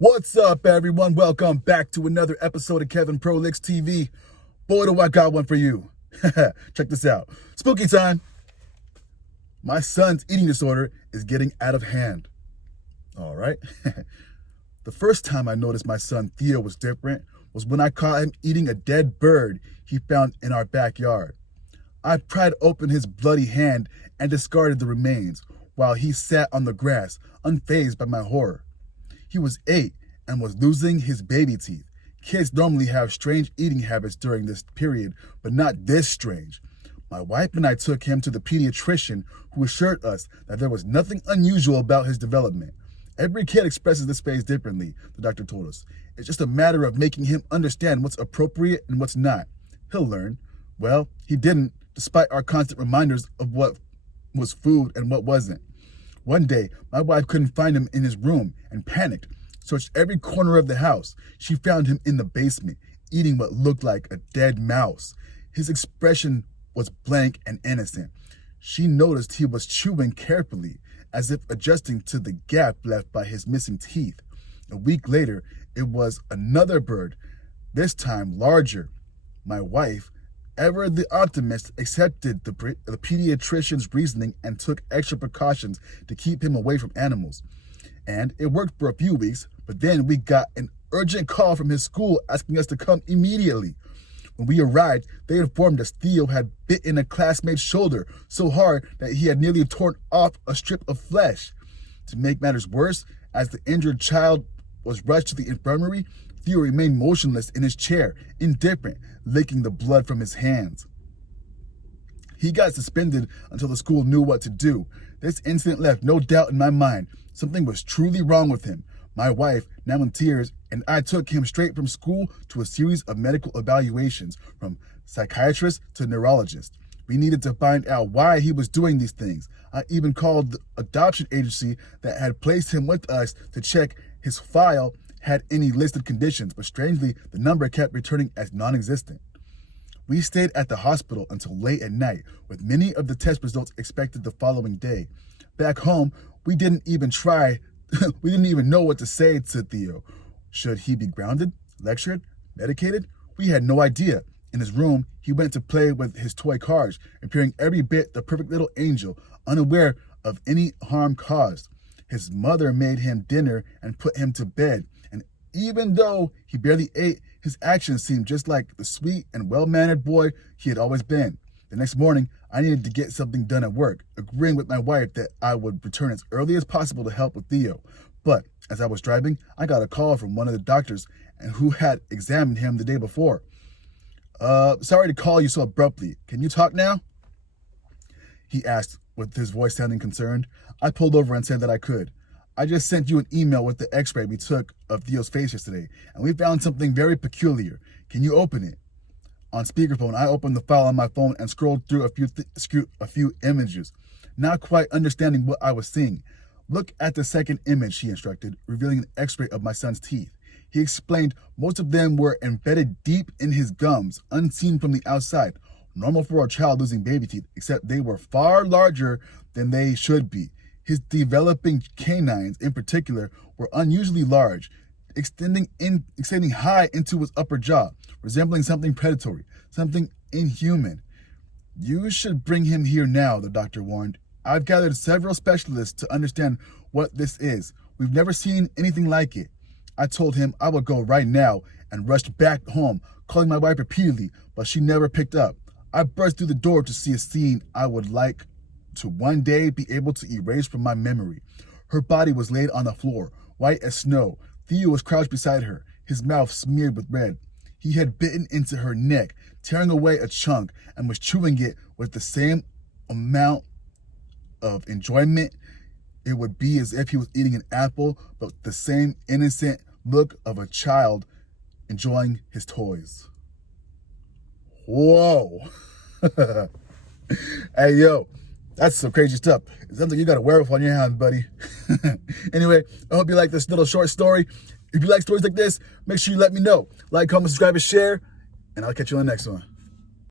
What's up, everyone? Welcome back to another episode of Kevin Prolix TV. Boy, do I got one for you. Check this out. Spooky time. My son's eating disorder is getting out of hand. All right. The first time I noticed my son Theo was different was when I caught him eating a dead bird he found in our backyard. I pried open his bloody hand and discarded the remains while he sat on the grass, unfazed by my horror. He was 8 and was losing his baby teeth. Kids normally have strange eating habits during this period, but not this strange. My wife and I took him to the pediatrician, who assured us that there was nothing unusual about his development. Every kid expresses this phase differently, the doctor told us. It's just a matter of making him understand what's appropriate and what's not. He'll learn. Well, he didn't, despite our constant reminders of what was food and what wasn't. One day, my wife couldn't find him in his room and panicked. Searched every corner of the house. She found him in the basement, eating what looked like a dead mouse. His expression was blank and innocent. She noticed he was chewing carefully, as if adjusting to the gap left by his missing teeth. A week later, it was another bird, this time larger. My wife, ever the optimist, accepted the pediatrician's reasoning and took extra precautions to keep him away from animals. And it worked for a few weeks, but then we got an urgent call from his school asking us to come immediately. When we arrived, they informed us Theo had bitten a classmate's shoulder so hard that he had nearly torn off a strip of flesh. To make matters worse, as the injured child was rushed to the infirmary, Theo remained motionless in his chair, indifferent, licking the blood from his hands. He got suspended until the school knew what to do. This incident left no doubt in my mind. Something was truly wrong with him. My wife, now in tears, and I took him straight from school to a series of medical evaluations, from psychiatrist to neurologist. We needed to find out why he was doing these things. I even called the adoption agency that had placed him with us to check his file had any listed conditions, but strangely, the number kept returning as non-existent. We stayed at the hospital until late at night, with many of the test results expected the following day. Back home, we didn't even know what to say to Theo. Should he be grounded, lectured, medicated? We had no idea. In his room, he went to play with his toy cars, appearing every bit the perfect little angel, unaware of any harm caused. His mother made him dinner and put him to bed, and even though he barely ate, his actions seemed just like the sweet and well-mannered boy he had always been. The next morning, I needed to get something done at work, agreeing with my wife that I would return as early as possible to help with Theo. But as I was driving, I got a call from one of the doctors who had examined him the day before. Sorry to call you so abruptly. Can you talk now? He asked, with his voice sounding concerned. I pulled over and said that I could. I just sent you an email with the x-ray we took of Theo's face yesterday, and we found something very peculiar. Can you open it? On speakerphone, I opened the file on my phone and scrolled through a few images, not quite understanding what I was seeing. Look at the second image, he instructed, revealing an x-ray of my son's teeth. He explained most of them were embedded deep in his gums, unseen from the outside. Normal for a child losing baby teeth, except they were far larger than they should be. His developing canines, in particular, were unusually large, extending high into his upper jaw, resembling something predatory, something inhuman. You should bring him here now, the doctor warned. I've gathered several specialists to understand what this is. We've never seen anything like it. I told him I would go right now and rushed back home, calling my wife repeatedly, but she never picked up. I burst through the door to see a scene I would like to one day be able to erase from my memory. Her body was laid on the floor, white as snow. Theo was crouched beside her, his mouth smeared with red. He had bitten into her neck, tearing away a chunk, and was chewing it with the same amount of enjoyment. It would be as if he was eating an apple, but the same innocent look of a child enjoying his toys. Whoa. Hey, yo, that's some crazy stuff. It sounds like you got a werewolf on your hands, buddy. Anyway, I hope you like this little short story. If you like stories like this, make sure you let me know. Like, comment, subscribe, and share, and I'll catch you on the next one.